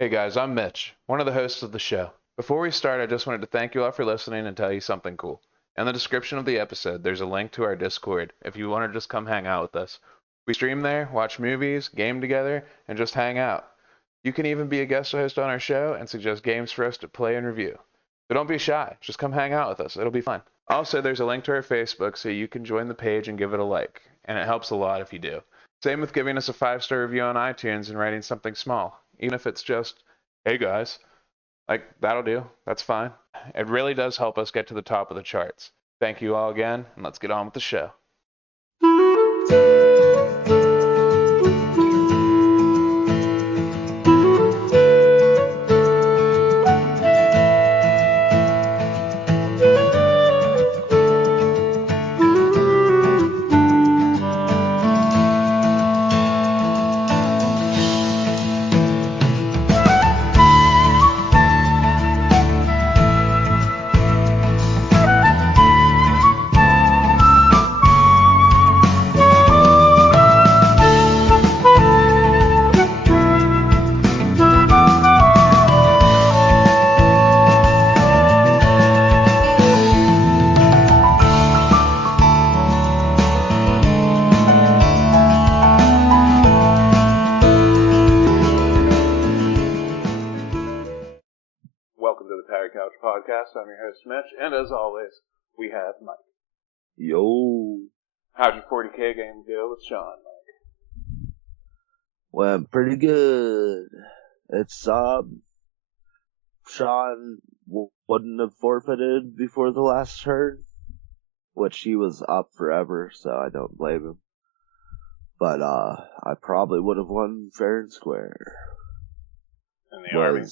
Hey guys, I'm Mitch, one of the hosts of the show. Before we start, I just wanted to thank you all for listening and tell you something cool. In the description of the episode, there's a link to our Discord if you want to just come hang out with us. We stream there, watch movies, game together, and just hang out. You can even be a guest host on our show and suggest games for us to play and review. So don't be shy, just come hang out with us. It'll be fun. Also, there's a link to our Facebook so you can join the page and give it a like, and it helps a lot if you do. Same with giving us a 5-star review on iTunes and writing something small, even if it's just, hey guys, like that'll do. That's fine. It really does help us get to the top of the charts. Thank you all again, and let's get on with the show. Welcome to the Tag Couch Podcast. I'm your host, Mitch, and as always, we have Mike. Yo. How'd your 40K game go with Sean, Mike? Went pretty good. It's, Sean wouldn't have forfeited before the last turn, which he was up forever, so I don't blame him. But, I probably would have won fair and square. In the army?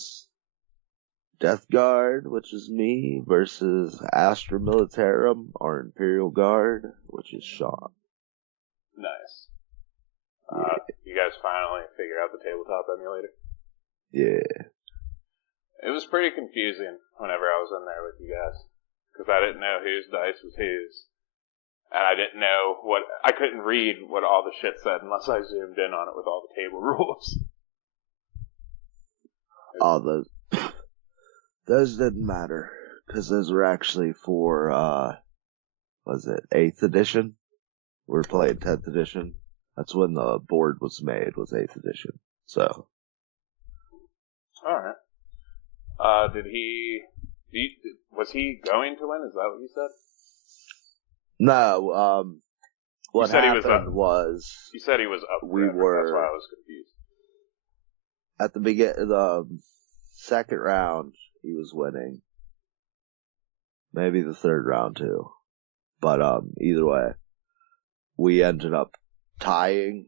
Death Guard, which is me, versus Astra Militarum, our Imperial Guard, which is Sean. Nice. You guys finally figured out the tabletop emulator? Yeah. It was pretty confusing whenever I was in there with you guys, because I didn't know whose dice was whose, and I didn't know I couldn't read what all the shit said unless I zoomed in on it with all the table rules. Those didn't matter, because those were actually for, 8th edition? We're playing 10th edition. That's when the board was made, was 8th edition. So. Alright. Was he going to win? Is that what you said? No, what happened was. You said he was up we forever, were. That's why I was confused. At the beginning, the second round, he was winning. Maybe the third round too. But, either way, we ended up tying,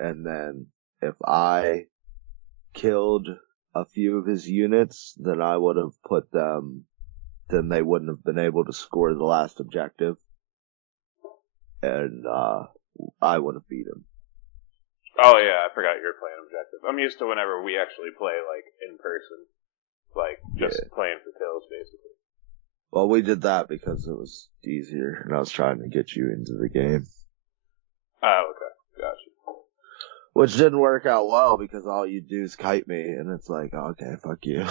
and then if I killed a few of his units, then I would have then they wouldn't have been able to score the last objective. And, I would have beat him. Oh yeah, I forgot you were playing objective. I'm used to whenever we actually play, like, in person. Like, just playing for kills, basically. Well, we did that because it was easier, and I was trying to get you into the game. Oh, okay. Gotcha. Which didn't work out well, because all you do is kite me, and it's like, okay, fuck you.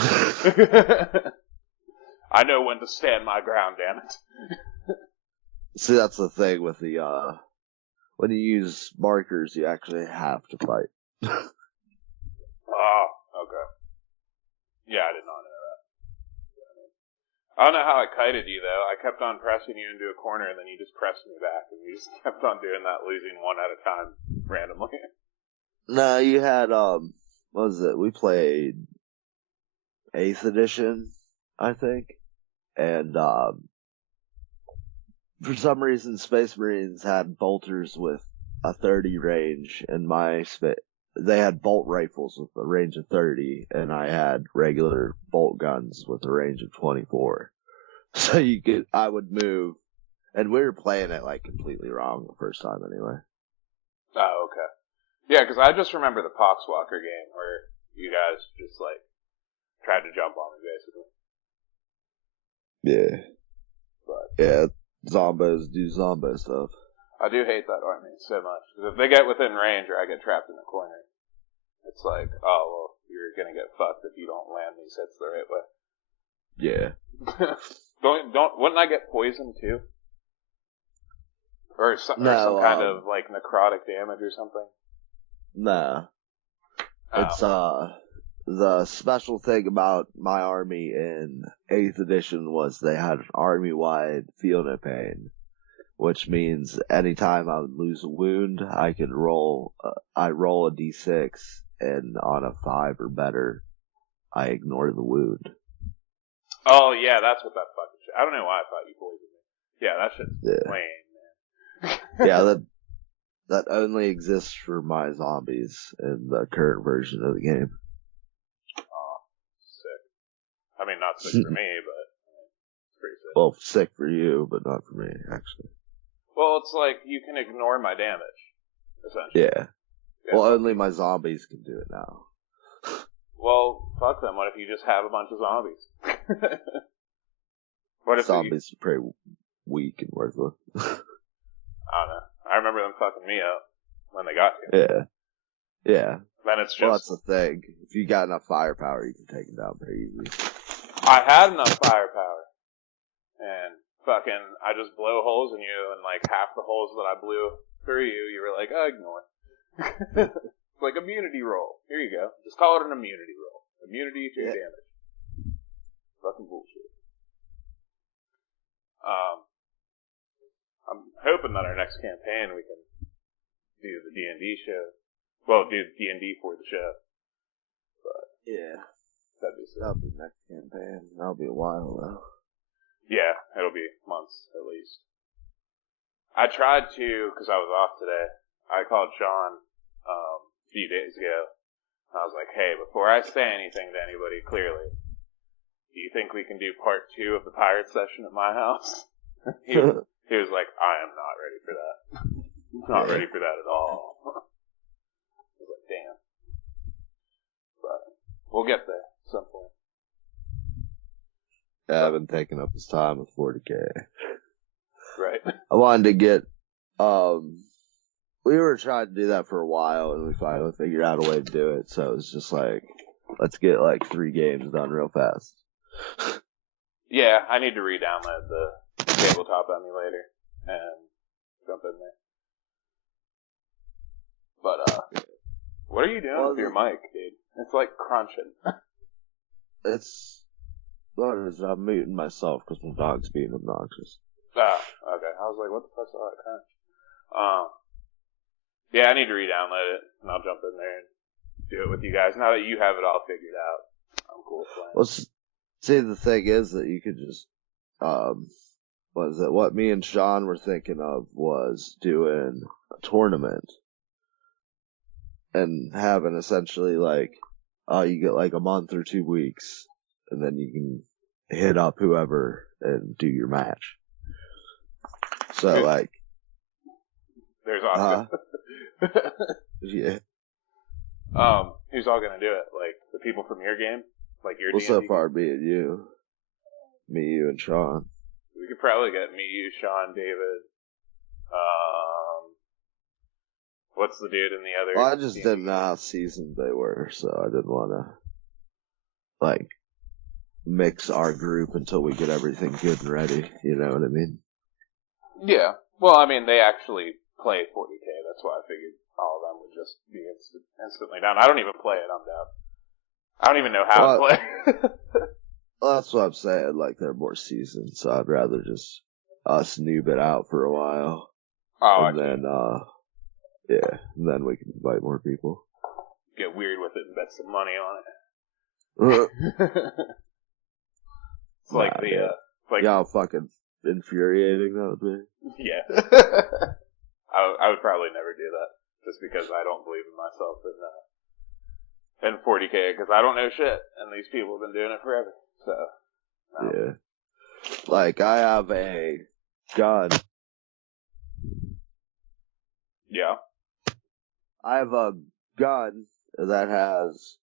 I know when to stand my ground, damn it. See, that's the thing with when you use markers, you actually have to fight. Oh, okay. Yeah, I did not know that. I don't know how I kited you, though. I kept on pressing you into a corner, and then you just pressed me back, and you just kept on doing that, losing one at a time, randomly. No, you had, what was it? We played 8th edition, I think. And, for some reason, Space Marines had bolters with a 30 range, and they had bolt rifles with a range of 30, and I had regular bolt guns with a range of 24. So I would move, and we were playing it like completely wrong the first time anyway. Oh, okay. Yeah, because I just remember the Poxwalker game where you guys just, like, tried to jump on me, basically. Yeah. But yeah, zombos do zombo stuff. I do hate that army so much. Because if they get within range or I get trapped in the corner, it's like, oh, well, you're gonna get fucked if you don't land these hits the right way. Yeah. Wouldn't I get poisoned too? Or some kind of like necrotic damage or something? Nah. Oh. It's the special thing about my army in 8th edition was they had an army-wide feel no pain, which means anytime I would lose a wound, I could roll a d6, and on a 5 or better, I ignore the wound. Oh yeah, that's what that fucking shit. I don't know why I thought you poisoned me. Yeah, that shit's lame, man. Yeah, that only exists for my zombies in the current version of the game. Oh, sick. I mean, not sick for me, but it's pretty sick. Well, sick for you, but not for me, actually. Well, it's like you can ignore my damage, essentially. Yeah. Well, only my zombies can do it now. Well, fuck them. What if you just have a bunch of zombies? What if zombies are pretty weak and worthless? I don't know. I remember them fucking me up when they got you. Yeah. Yeah. Then it's just... Well, that's the thing. If you got enough firepower, you can take them down pretty easy. I had enough firepower. And fucking, I just blow holes in you, and like half the holes that I blew through you were like, oh, ignore. It's like immunity roll. Here you go. Just call it an immunity roll. Immunity to your damage. Fucking bullshit. I'm hoping that our next campaign we can do the D&D show. Well, do D&D for the show. But yeah, that'd be sick. That'll be next campaign. That'll be a while though. Yeah, it'll be months at least. I tried to, because I was off today. I called Sean a few days ago. I was like, hey, before I say anything to anybody clearly, do you think we can do part 2 of the pirate session at my house? He was like, I am not ready for that. Not ready for that at all. I was like, damn. But we'll get there at some point. Yeah, I've been taking up his time with 40K. Right. I wanted to get, we were trying to do that for a while, and we finally figured out a way to do it, so it's just like, let's get like 3 games done real fast. Yeah, I need to re-download the tabletop emulator and jump in there. But, what are you doing with your mic, dude? It's like crunching. I'm muting myself because my dog's being obnoxious. Ah, okay. I was like, what the fuck's all that crunch? Yeah, I need to re-download it, and I'll jump in there and do it with you guys. Now that you have it all figured out, I'm cool with playing. Well, see, the thing is that you could just, what me and Sean were thinking of was doing a tournament and having essentially like, you get like a month or 2 weeks, and then you can hit up whoever and do your match. So like, there's Oscar. Yeah. Who's all gonna do it? Like the people from your game, like your. Well, D&D so far, me, you, and Sean. We could probably get me, you, Sean, David. What's the dude in the other? Well, I just didn't know how seasoned they were, so I didn't want to like mix our group until we get everything good and ready. You know what I mean? Yeah. Well, I mean, they actually play 40K. That's why I figured all of them would just be instantly down. I don't even play it. I'm down. I don't even know how to play. Well, that's what I'm saying. Like, they're more seasoned, so I'd rather just us noob it out for a while. Oh, and then, and then we can invite more people. Get weird with it and bet some money on it. It's like like how fucking infuriating that would be. Yeah. I would probably never do that, just because I don't believe in myself in 40K, because I don't know shit, and these people have been doing it forever. So. Yeah. Like, I have a gun. Yeah. I have a gun that has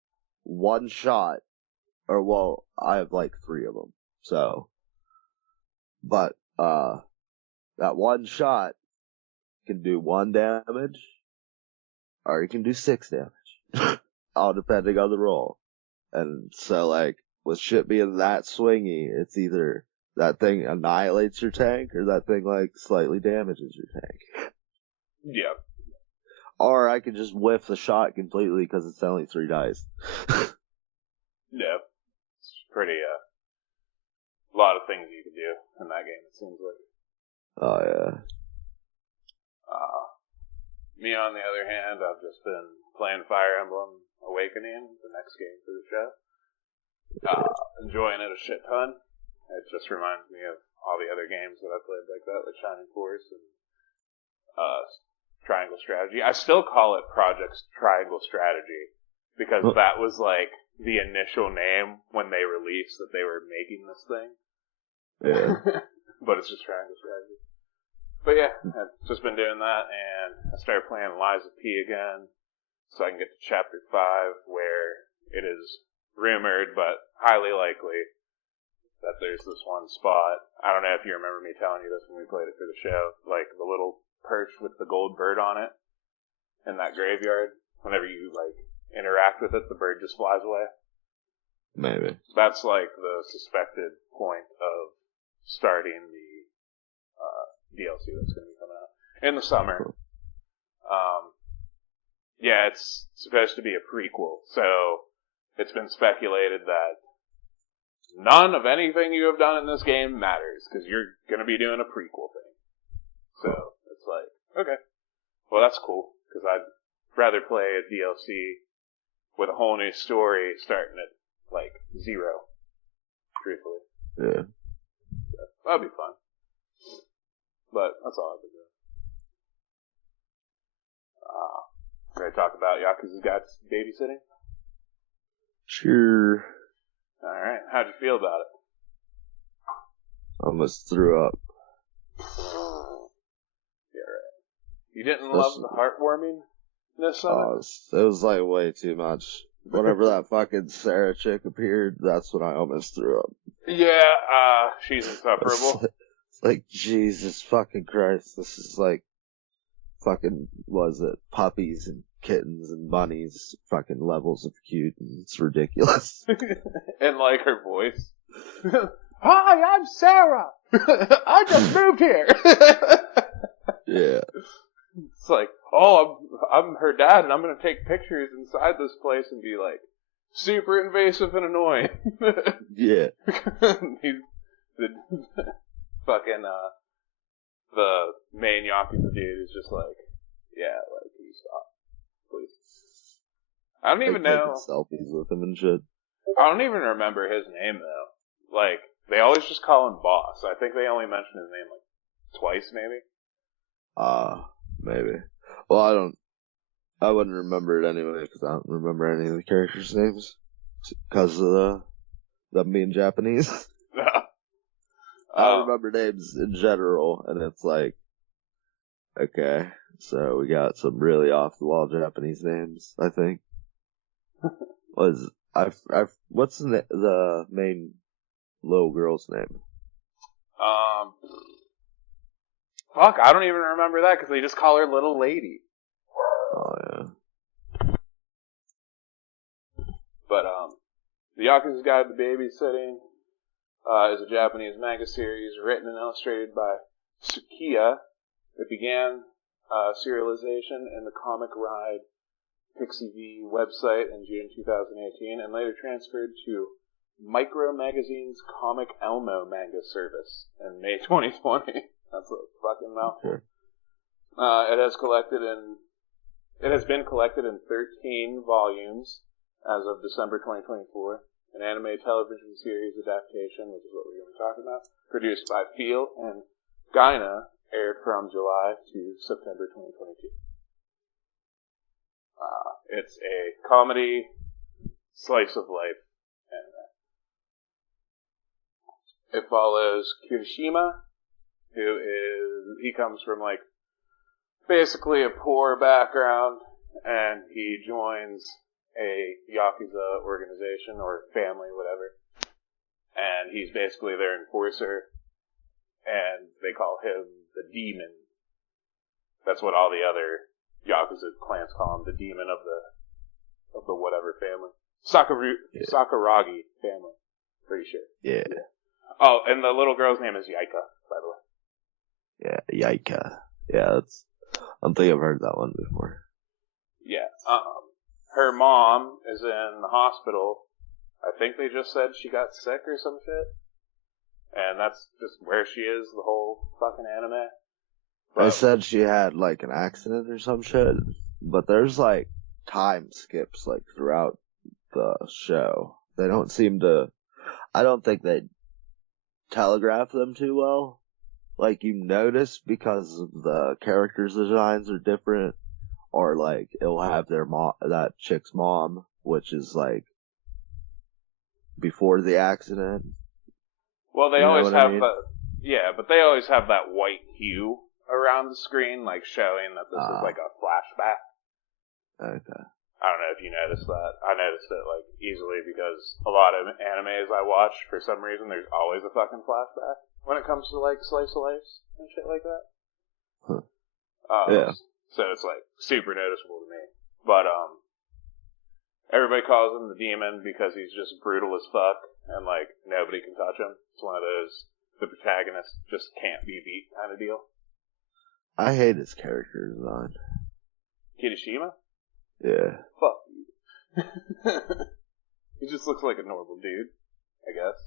one shot, or well, I have like 3 of them. So, but, that one shot can do 1 damage, or it can do 6 damage. all depending on the roll. And so, like, with shit being that swingy, it's either that thing annihilates your tank or that thing, like, slightly damages your tank. Yeah. Or I could just whiff the shot completely because it's only 3 dice. Yeah. It's pretty, a lot of things you could do in that game, it seems like. Oh, yeah. Me, on the other hand, I've just been playing Fire Emblem Awakening, the next game for the show. Enjoying it a shit ton. It just reminds me of all the other games that I played like that, like Shining Force and Triangle Strategy. I still call it Project Triangle Strategy because that was like the initial name when they released that they were making this thing. Yeah. But it's just Triangle Strategy. But yeah, I've just been doing that, and I started playing Lies of P again, so I can get to Chapter 5, where it is rumored, but highly likely, that there's this one spot. I don't know if you remember me telling you this when we played it for the show, like the little perch with the gold bird on it in that graveyard. Whenever you, like, interact with it, the bird just flies away. Maybe. That's, like, the suspected point of starting the DLC that's going to be coming out in the summer. Yeah, it's supposed to be a prequel, so it's been speculated that none of anything you have done in this game matters, because you're going to be doing a prequel thing. So, it's like, okay, well that's cool, because I'd rather play a DLC with a whole new story starting at, like, 0, truthfully. Yeah. So, that'd be fun. But that's all I've been doing. Ready to talk about Yakuza's Guide to Babysitting? Sure. Alright, how'd you feel about it? Almost threw up. Yeah, right. You didn't love the heartwarmingness of it? It was like way too much. Whenever that fucking Sarah chick appeared, that's when I almost threw up. Yeah, she's insufferable. It's like, Jesus fucking Christ, this is like fucking, was it, puppies and kittens and bunnies, fucking levels of cute, and it's ridiculous. And like her voice. Hi, I'm Sarah! I just moved here! Yeah. It's like, oh, I'm her dad and I'm gonna take pictures inside this place and be like, super invasive and annoying. Yeah. He's the fucking, the main Yakuza dude is just like, yeah, like, can you stop, please? I don't even know. Selfies with him and shit. I don't even remember his name though. Like, they always just call him Boss. I think they only mention his name like twice, maybe. Maybe. Well, I wouldn't remember it anyway because I don't remember any of the characters' names because of them being Japanese. I remember names in general, and it's like, okay, so we got some really off the wall Japanese names. I think what's the main little girl's name? Fuck, I don't even remember that because they just call her Little Lady. Oh yeah. But the Yakuza's Guide to Babysitting is a Japanese manga series written and illustrated by Tsukiya. It began serialization in the Comic Ride Pixie V website in June 2018 and later transferred to Micro Magazine's Comic Elmo manga service in May 2020. That's a fucking mouthful. Okay. It has been collected in 13 volumes as of December 2024. An anime television series adaptation, which is what we're going to be talking about, produced by Feel and Gaina, aired from July to September 2022. It's a comedy, slice of life anime. It follows Kirishima, he comes from like basically a poor background, and he joins a Yakuza organization or family, whatever, and he's basically their enforcer, and they call him the Demon. That's what all the other Yakuza clans call him, the Demon of the of the whatever family. Sakuragi family. Pretty sure. Yeah. Oh, and the little girl's name is Yaika, by the way. Yeah, Yaika. Yeah, I don't think I've heard that one before. Yeah. Her mom is in the hospital. I think they just said she got sick or some shit. And that's just where she is the whole fucking anime. But I said she had like an accident or some shit, but there's like time skips like throughout the show. They don't seem to. I don't think they telegraph them too well. Like you notice because the characters' designs are different, or like it'll have their mom, that chick's mom, which is like before the accident. well, they You know always what I have mean? but they always have that white hue around the screen, like showing that this is like a flashback. Okay. I don't know if you noticed that. I noticed it like easily because a lot of animes I watch, for some reason, there's always a fucking flashback when it comes to like slice of life and shit like that. Huh. Yeah. So it's like super noticeable to me. But everybody calls him the demon because he's just brutal as fuck and like nobody can touch him. It's one of those the protagonist just can't be beat kind of deal. I hate his character design. Kirishima? Yeah. Fuck you. He just looks like a normal dude, I guess.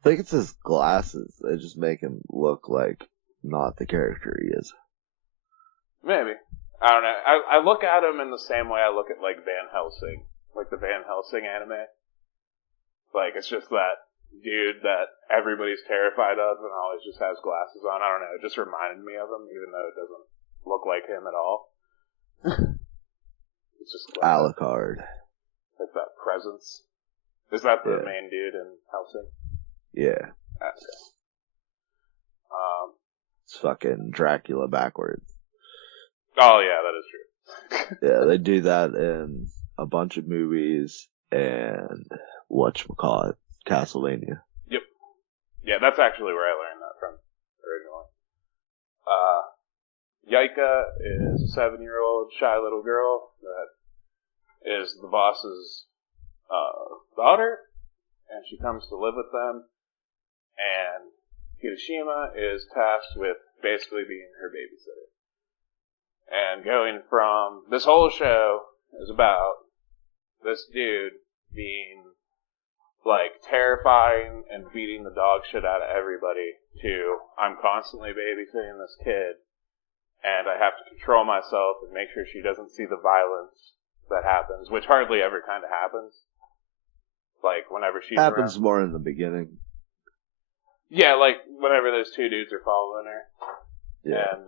I think it's his glasses. They just make him look like not the character he is. Maybe. I don't know. I look at him in the same way I look at like Van Helsing. Like the Van Helsing anime. Like it's just that dude that everybody's terrified of and always just has glasses on. I don't know. It just reminded me of him even though it doesn't look like him at all. It's just like Alucard. Like that presence. Is that the Yeah. main dude in Helsing? Yeah. Okay. It's fucking Dracula backwards. Oh yeah, that is true. Yeah, they do that in a bunch of movies and whatchamacallit, Castlevania. Yep. Yeah, that's actually where I learned that from originally. Yaika is a 7-year-old shy little girl that is the boss's daughter, and she comes to live with them. And Kirishima is tasked with basically being her babysitter. And going from this whole show is about this dude being like terrifying and beating the dog shit out of everybody to I'm constantly babysitting this kid and I have to control myself and make sure she doesn't see the violence that happens, which hardly ever kind of happens. Like whenever she's happens around. more in the beginning. Yeah, like whenever those two dudes are following her. Yeah. And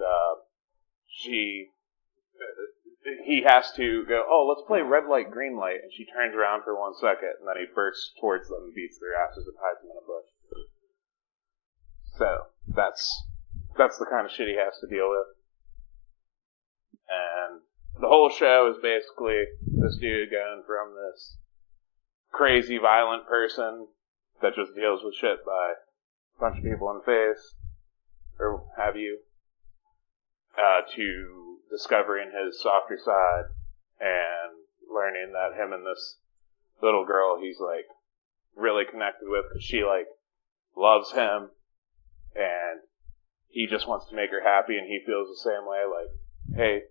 he has to go, oh, let's play red light, green light, and she turns around for 1 second, and then he bursts towards them and beats their asses and hides them in a bush. So, that's the kind of shit he has to deal with. And the whole show is basically this dude going from this crazy, violent person that just deals with shit by a bunch of people in the face, or have you, to discovering his softer side and learning that him and this little girl he's like really connected with because she like loves him and he just wants to make her happy and he feels the same way like, hey,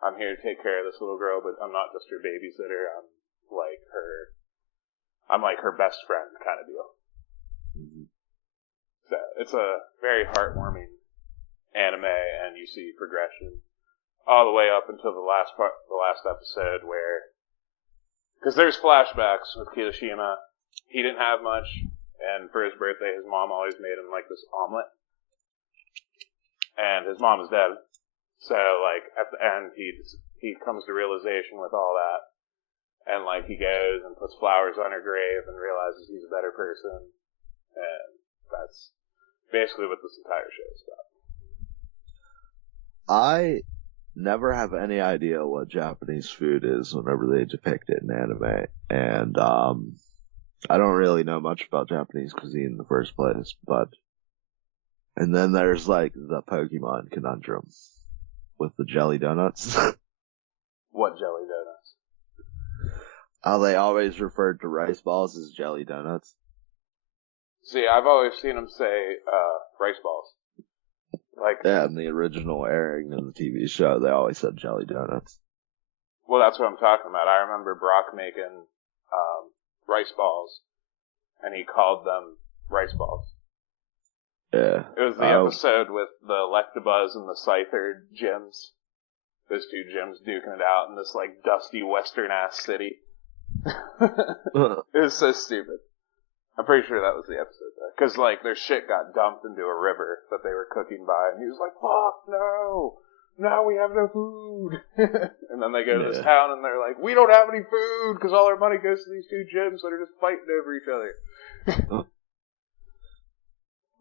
I'm here to take care of this little girl but I'm not just her babysitter, I'm like her best friend kind of deal. Mm-hmm. So it's a very heartwarming anime and you see progression all the way up until the last episode where, because there's flashbacks with Kirishima, he didn't have much, and for his birthday his mom always made him like this omelet, and his mom is dead, so like at the end he comes to realization with all that, and like he goes and puts flowers on her grave and realizes he's a better person, and that's basically what this entire show is about. I never have any idea what Japanese food is whenever they depict it in anime, and I don't really know much about Japanese cuisine in the first place, and then there's like the Pokemon conundrum with the jelly donuts. What jelly donuts? How they always referred to rice balls as jelly donuts. See, I've always seen them say rice balls. Like, Yeah, in the original airing of the TV show, they always said jelly donuts. well, that's what I'm talking about. I remember Brock making rice balls, and he called them rice balls. Yeah. It was the episode with the Electabuzz and the Scyther gyms. Those two gyms duking it out in this, like, dusty western-ass city. It was so stupid. I'm pretty sure that was the episode, though. Because, like, their shit got dumped into a river that they were cooking by, and he was like, fuck, no! Now we have no food! And then they go to this town, and they're like, we don't have any food, because all our money goes to these two gyms that are just fighting over each other.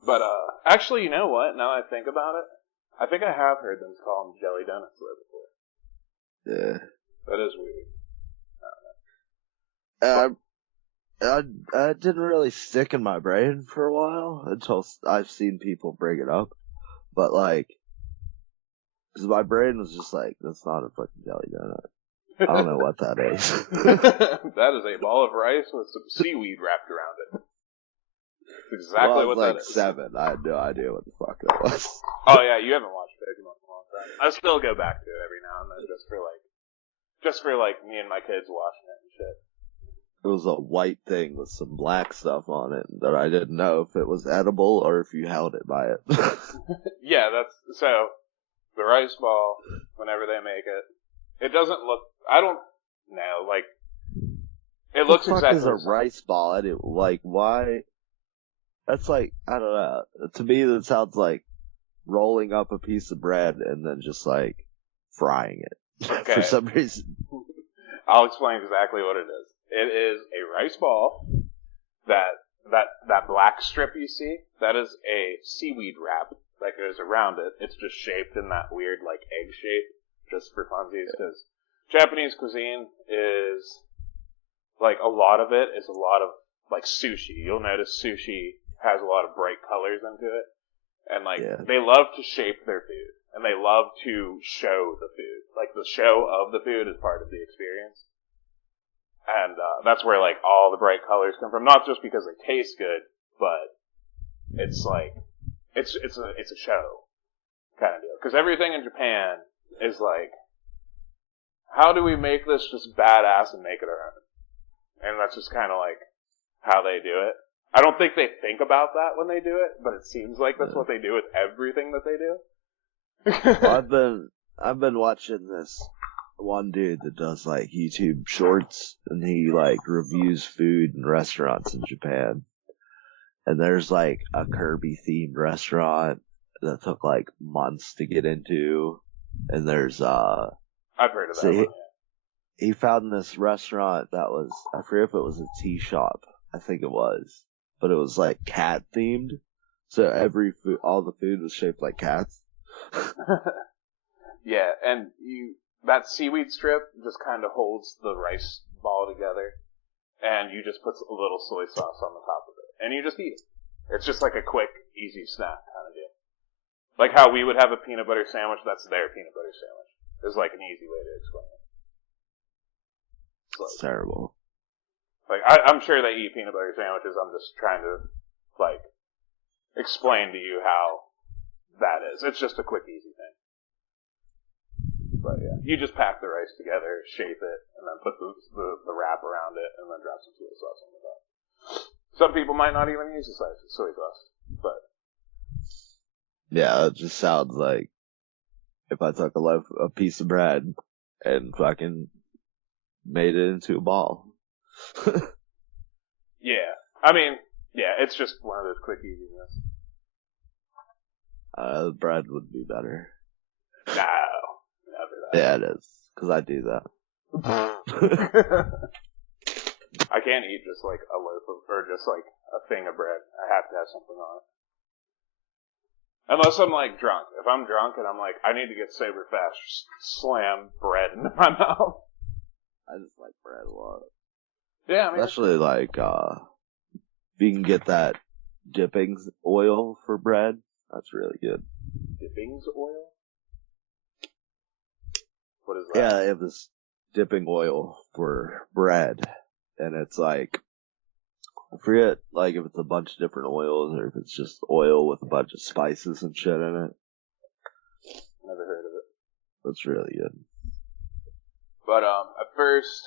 But, actually, you know what? Now that I think about it, I think I have heard them call them jelly donuts before. Yeah. That is weird. I didn't really stick in my brain for a while until I've seen people bring it up. But, like, because my brain was just like, that's not a fucking jelly donut. I don't know what that is. That is a ball of rice with some seaweed wrapped around it. That's exactly what that is. I was like 7. I had no idea what the fuck that was. Oh yeah, you haven't watched Pokemon in a long time. I still go back to it every now and then just for me and my kids watching it and shit. It was a white thing with some black stuff on it that I didn't know if it was edible or if you held it by it. Yeah, so the rice ball, whenever they make it, it doesn't look, I don't know, like, it looks exactly the fuck is a rice ball? Like, why? That's like, I don't know. To me, that sounds like rolling up a piece of bread and then just, like, frying it. Okay. For some reason. I'll explain exactly what it is. It is a rice ball that black strip you see, that is a seaweed wrap that goes around it. It's just shaped in that weird, like, egg shape, just for funsies, because Japanese cuisine is, like, a lot of it is a lot of, like, sushi. You'll notice sushi has a lot of bright colors into it. And, like, they love to shape their food. And they love to show the food. Like, the show of the food is part of the experience. And, that's where, like, all the bright colors come from. Not just because they taste good, but it's, like, it's a show kind of deal. Because everything in Japan is, like, how do we make this just badass and make it our own? And that's just kind of, like, how they do it. I don't think they think about that when they do it, but it seems like that's what they do with everything that they do. Well, I've been watching this one dude that does, like, YouTube shorts, and he, like, reviews food in restaurants in Japan. And there's, like, a Kirby themed restaurant that took, like, months to get into. And there's I've heard of that one. He found this restaurant that was, I forget if it was a tea shop. I think it was. But it was, like, cat themed. So all the food was shaped like cats. Yeah, and that seaweed strip just kind of holds the rice ball together, and you just put a little soy sauce on the top of it, and you just eat it. It's just like a quick, easy snack kind of deal. Like how we would have a peanut butter sandwich, that's their peanut butter sandwich. It's like an easy way to explain it. It's terrible. Like, I'm sure they eat peanut butter sandwiches, I'm just trying to, like, explain to you how that is. It's just a quick, easy thing. But yeah, you just pack the rice together, shape it, and then put the wrap around it, and then drop some soy sauce on the top. Some people might not even use the soy sauce, but yeah, it just sounds like if I took a piece of bread and fucking made it into a ball. Yeah, I mean, yeah, it's just one of those quick, easy meals. The bread would be better. No, never that. Yeah, it is, because I do that. I can't eat just like a loaf or just like a thing of bread. I have to have something on it. Unless I'm like drunk. If I'm drunk and I'm like, I need to get sober fast, just slam bread into my mouth. I just like bread a lot. Yeah, I mean, especially like, if you can get that dippings oil for bread, that's really good. Dippings oil? What is that? Yeah, they have this dipping oil for bread, and it's like, I forget, like, if it's a bunch of different oils or if it's just oil with a bunch of spices and shit in it. Never heard of it. It's really good. But, at first,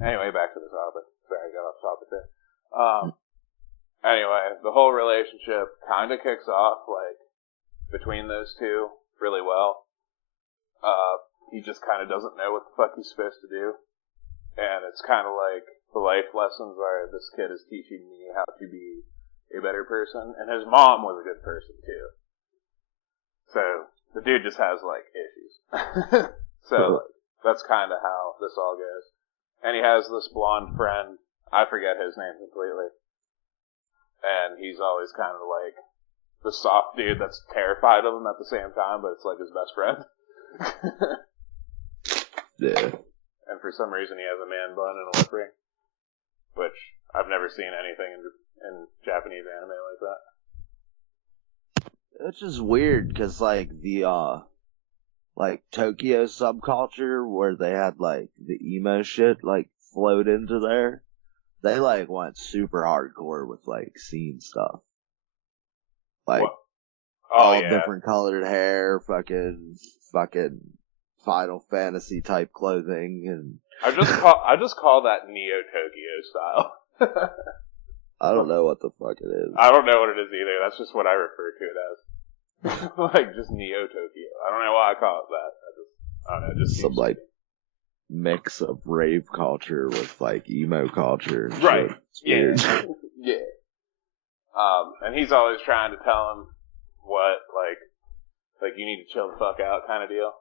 anyway, back to the topic. Sorry, I got off topic there. Anyway, the whole relationship kind of kicks off, like, between those two really well. He just kind of doesn't know what the fuck he's supposed to do. And it's kind of like the life lessons are, this kid is teaching me how to be a better person. And his mom was a good person, too. So, the dude just has, like, issues. So, like, that's kind of how this all goes. And he has this blonde friend. I forget his name completely. And he's always kind of like the soft dude that's terrified of him at the same time, but it's like his best friend. Yeah. And for some reason he has a man bun and a lip ring, which I've never seen anything in Japanese anime like that. It's just weird, cause like the, like Tokyo subculture where they had like the emo shit like flowed into there, they like went super hardcore with like scene stuff. Like, all different colored hair, fucking Final Fantasy type clothing, and I just call that Neo Tokyo style. I don't know what the fuck it is. I don't know what it is either. That's just what I refer to it as. Like just Neo Tokyo. I don't know why I call it that. I don't know. Just some like mix of rave culture with like emo culture. And right. Shit. Yeah. Yeah. And he's always trying to tell him what, like you need to chill the fuck out kind of deal.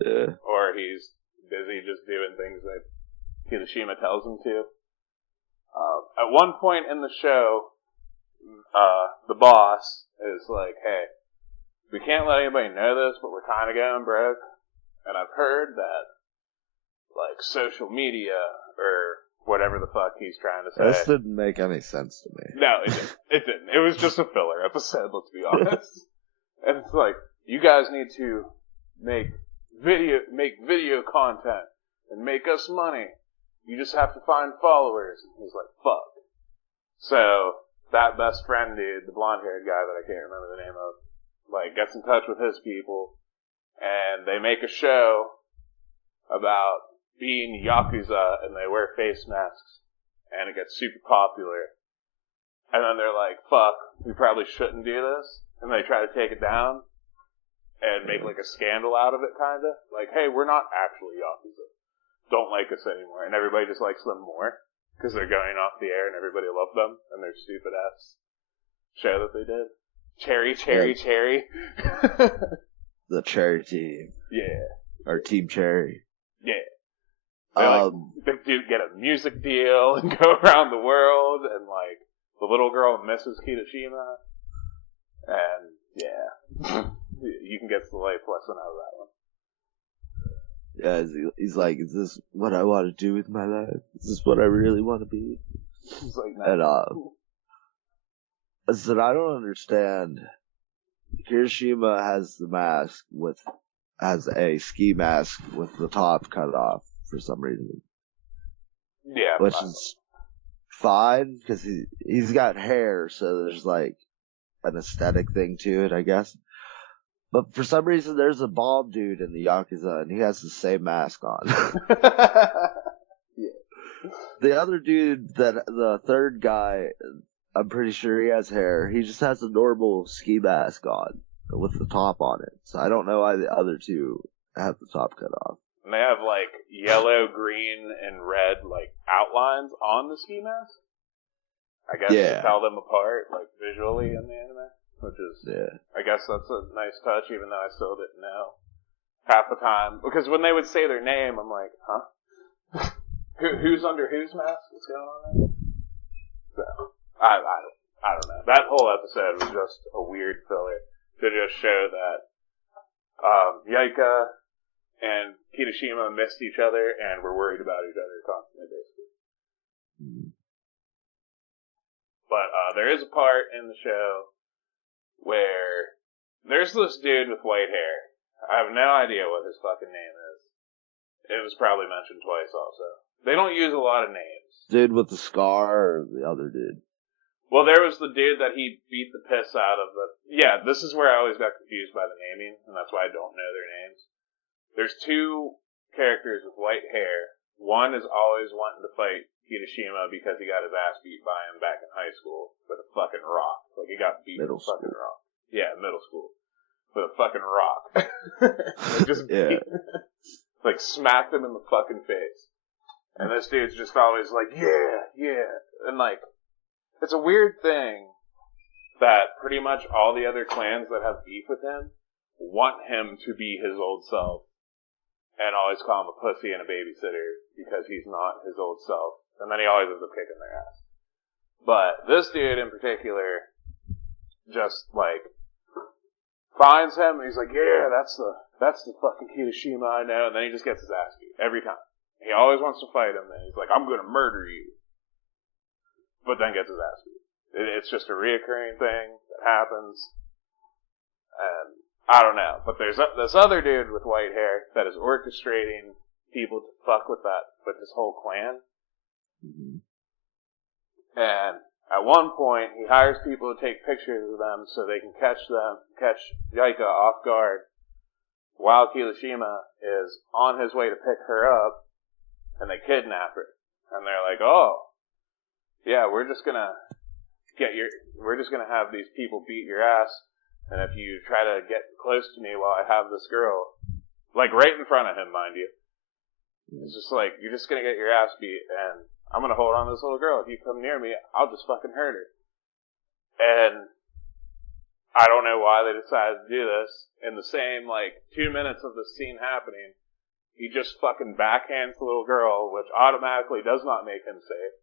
Yeah. Or he's busy just doing things that Kirishima tells him to. At one point in the show, the boss is like, hey, we can't let anybody know this, but we're kind of going broke. And I've heard that, like, social media, or whatever the fuck he's trying to say. This didn't make any sense to me. No, it didn't. It didn't. It was just a filler episode, let's be honest. And it's like, you guys need to make video content and make us money. You just have to find followers. And he's like, fuck. So, that best friend dude, the blonde-haired guy that I can't remember the name of, like, gets in touch with his people, and they make a show about being Yakuza, and they wear face masks, and it gets super popular. And then they're like, fuck, we probably shouldn't do this, and they try to take it down, and make like a scandal out of it, kinda. Like, hey, we're not actually Yakuza. Don't like us anymore. And everybody just likes them more, because they're going off the air and everybody loved them, and their stupid ass show that they did. Cherry. The Cherry Team. Yeah. Or Team Cherry. Yeah. They do get a music deal and go around the world, and like, the little girl misses Kirishima, and yeah. You can get the life lesson out of that one. Yeah, he's like, is this what I want to do with my life? Is this what I really want to be? He's like, nah. And, I said, I don't understand. Kirishima has has a ski mask with the top cut off for some reason. Yeah. Which is fine, because he's got hair, so there's like an aesthetic thing to it, I guess. But for some reason, there's a bald dude in the Yakuza, and he has the same mask on. Yeah. The other dude, the third guy, I'm pretty sure he has hair. He just has a normal ski mask on with the top on it. So I don't know why the other two have the top cut off. And they have like yellow, green, and red like outlines on the ski mask. I guess to tell them apart, like visually in the anime. Which is, I guess that's a nice touch, even though I still didn't know half the time. Because when they would say their name, I'm like, huh? Who's under whose mask? What's going on there? So, I don't know. That whole episode was just a weird filler to just show that, Yaika and Kirishima missed each other and were worried about each other constantly, basically. Mm. But, there is a part in the show where there's this dude with white hair. I have no idea what his fucking name is. It was probably mentioned twice also. They don't use a lot of names. Dude with the scar or the other dude? Well, there was the dude that he beat the piss out of the... Yeah, this is where I always got confused by the naming, and that's why I don't know their names. There's two characters with white hair. One is always wanting to fight Kirishima because he got his ass beat by him back in high school with a fucking rock. Like, he got beat with a fucking rock. Yeah, middle school. With a fucking rock. Like, just like, smacked him in the fucking face. And this dude's just always like, yeah. And, like, it's a weird thing that pretty much all the other clans that have beef with him want him to be his old self. And always call him a pussy and a babysitter because he's not his old self. And then he always ends up kicking their ass. But this dude in particular just, like, finds him and he's like, yeah, that's the fucking Kirishima I know. And then he just gets his ass beat every time. He always wants to fight him and he's like, I'm gonna murder you. But then gets his ass beat. It's just a reoccurring thing that happens. And I don't know, but there's this other dude with white hair that is orchestrating people to fuck with his whole clan. Mm-hmm. And at one point, he hires people to take pictures of them so they can catch Yaika off guard while Kirishima is on his way to pick her up, and they kidnap her. And they're like, oh, yeah, we're just gonna have these people beat your ass. And if you try to get close to me while I have this girl, like right in front of him, mind you, it's just like, you're just gonna get your ass beat, and I'm gonna hold on to this little girl. If you come near me, I'll just fucking hurt her. And I don't know why they decided to do this. In the same, 2 minutes of this scene happening, he just fucking backhands the little girl, which automatically does not make him safe.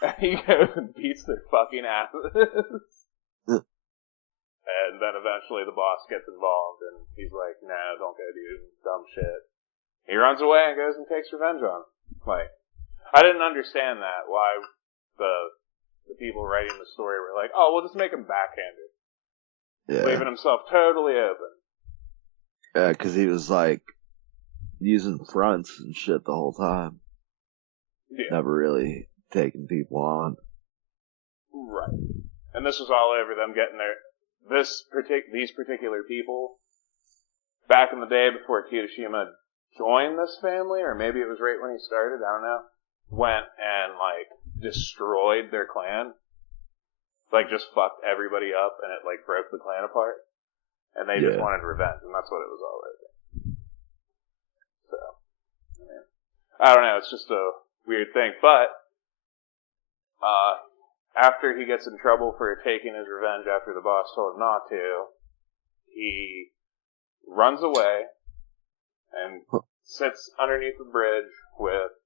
And he goes and beats their fucking asses. And then eventually the boss gets involved, and he's like, no, don't go do dumb shit. He runs away and goes and takes revenge on him. Like, I didn't understand that, why the people writing the story were like, oh, we'll just make him backhanded. Yeah. Leaving himself totally open. Yeah, because he was, using fronts and shit the whole time. Yeah. Never really taking people on. Right. And this was all over them getting these particular people, back in the day before Kirishima joined this family, or maybe it was right when he started, I don't know, went and, destroyed their clan. Just fucked everybody up, and it, broke the clan apart. And they just wanted revenge, and that's what it was all over. So, I don't know, it's just a weird thing, but, after he gets in trouble for taking his revenge after the boss told him not to, he runs away and sits underneath the bridge with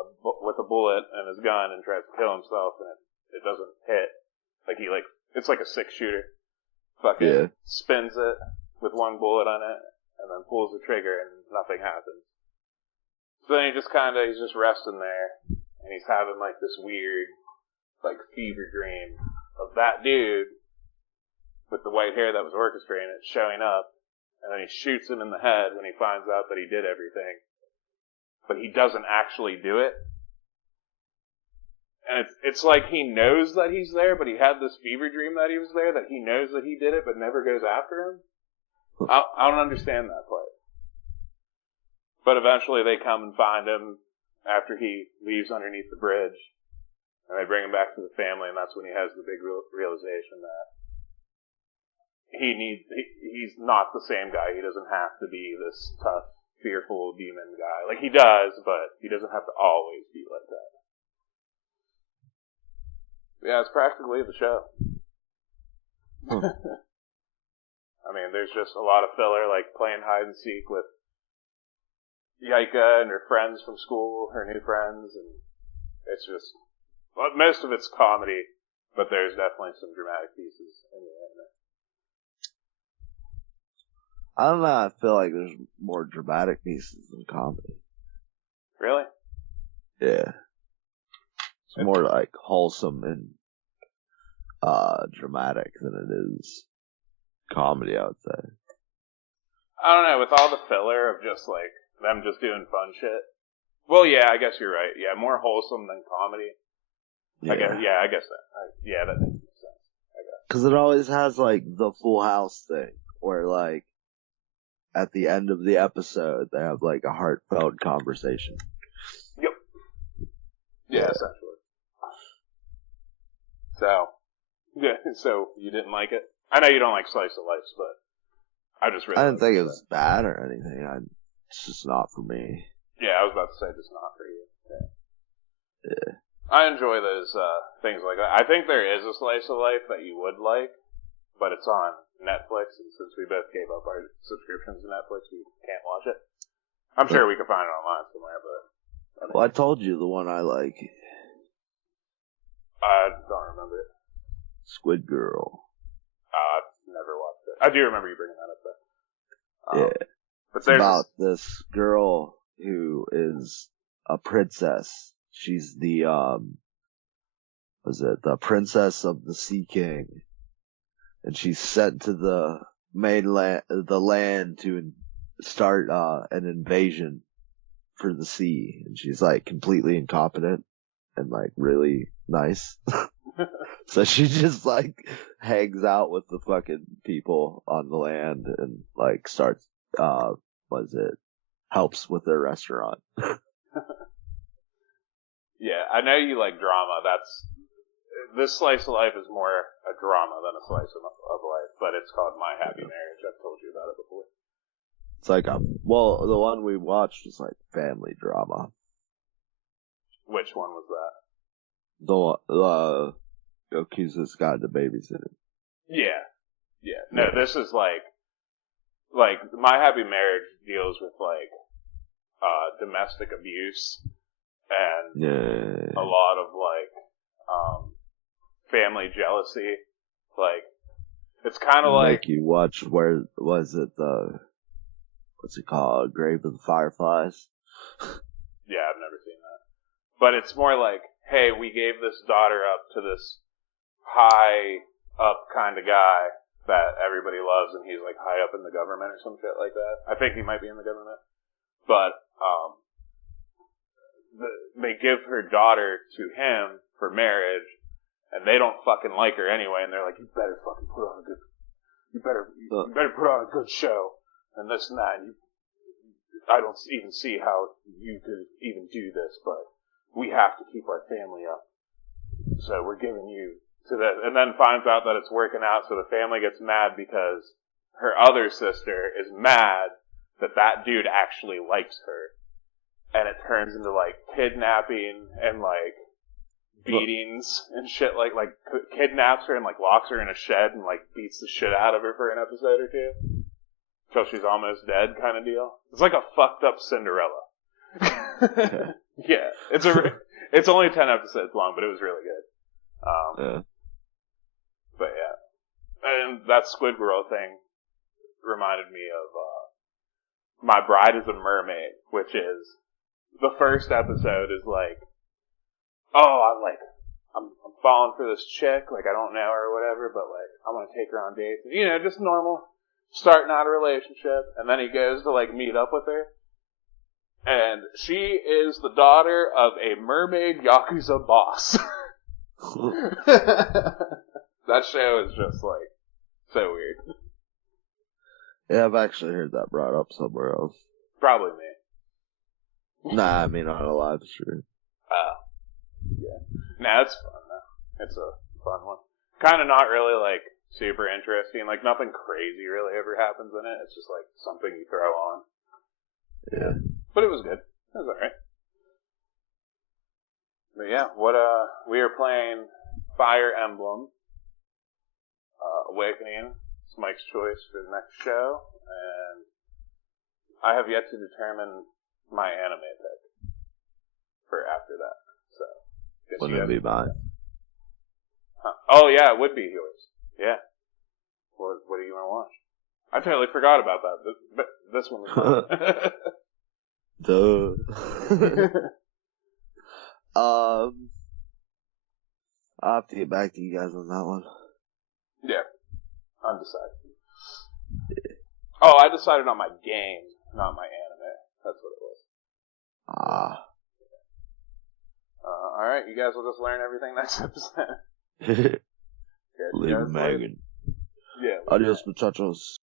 a bullet and his gun and tries to kill himself, and it doesn't hit. It's like a 6-shooter. Fucking spins it with one bullet on it, and then pulls the trigger and nothing happens. So then he's just resting there, and he's having this weird, fever dream of that dude with the white hair that was orchestrating it showing up, and then he shoots him in the head when he finds out that he did everything. But he doesn't actually do it. And it's like he knows that he's there, but he had this fever dream that he was there, that he knows that he did it, but never goes after him. I don't understand that part. But eventually they come and find him after he leaves underneath the bridge. And they bring him back to the family, and that's when he has the big realization that he's not the same guy. He doesn't have to be this tough, fearful demon guy. He does, but he doesn't have to always be like that. Yeah, it's practically the show. I mean, there's just a lot of filler, playing hide and seek with Yaika and her friends from school, her new friends, and it's just... Well, most of it's comedy, but there's definitely some dramatic pieces in the anime. I don't know, I feel like there's more dramatic pieces than comedy. Really? Yeah. It's more wholesome and dramatic than it is comedy, I would say. I don't know, with all the filler of just, like, them just doing fun shit. Well, yeah, I guess you're right. Yeah, more wholesome than comedy. Yeah. I guess that. That makes sense. I guess. Because it always has, like, the Full House thing, where, like, at the end of the episode, they have, like, a heartfelt conversation. Yep. Yeah, essentially. So, so you didn't like it? I know you don't like slice of life, but I just really. I didn't think it was bad or anything. It's just not for me. Yeah, I was about to say just not for you. Yeah. I enjoy those things like that. I think there is a slice of life that you would like, but it's on Netflix, and since we both gave up our subscriptions to Netflix, we can't watch it. I'm sure we could find it online somewhere, but. Well, I told you the one I like. I don't remember it. Squid Girl. I've never watched it. I do remember you bringing that up, though. Yeah. But it's about this girl who is a princess. She's the, the princess of the Sea King. And she's sent to the mainland, the land to start, an invasion for the sea. And she's like completely incompetent and like really nice. So she just like hangs out with the fucking people on the land and like starts, helps with their restaurant. Yeah, I know you like drama. This slice of life is more a drama than a slice of life, but it's called My Happy Marriage. I've told you about it before. It's like the one we watched was like family drama. Which one was that? The Yakuza's Guide to Babysitting. Yeah. No, this is like My Happy Marriage deals with like domestic abuse and a lot of like family jealousy. Like it's kind of like make you watch what's it called, Grave of the Fireflies? Yeah, I've never seen that. But it's more like, hey, we gave this daughter up to this high up kind of guy that everybody loves, and he's like high up in the government or some shit like that. I think he might be in the government. But they give her daughter to him for marriage, and they don't fucking like her anyway, and they're like, you better fucking put on a good, you better put on a good show, and this and that, and I don't even see how you could even do this, but we have to keep our family up. So we're giving you to this, and then finds out that it's working out, so the family gets mad because her other sister is mad that dude actually likes her. And it turns into like kidnapping and like beatings and shit, like kidnaps her and like locks her in a shed and like beats the shit out of her for an episode or two till she's almost dead kind of deal. It's like a fucked up Cinderella. Yeah, it's only 10 episodes long, but it was really good. But yeah, and that Squid Girl thing reminded me of My Bride is a Mermaid, which is the first episode is like, oh, I'm falling for this chick, like I don't know her or whatever, but like I'm gonna take her on dates, you know, just normal, starting out a relationship, and then he goes to like meet up with her, and she is the daughter of a mermaid Yakuza boss. That show is just like so weird. Yeah, I've actually heard that brought up somewhere else. Probably me. Nah, I mean on a live stream. Oh. Yeah. Nah, it's fun though. It's a fun one. Kind of not really like super interesting. Like nothing crazy really ever happens in it. It's just like something you throw on. Yeah. But it was good. It was alright. But yeah, we are playing Fire Emblem Awakening. It's Mike's choice for the next show, and I have yet to determine my anime pick for after that. So, wouldn't it be mine? Huh. Oh yeah, it would be yours. Yeah. What do you want to watch? I totally forgot about that. This one was fun. Duh. I'll have to get back to you guys on that one. Yeah. Undecided. Oh, I decided on my game, not my anime. That's what it was. Ah. Alright, you guys will just learn everything next episode. Leave Megan. Yeah. Adios, muchachos.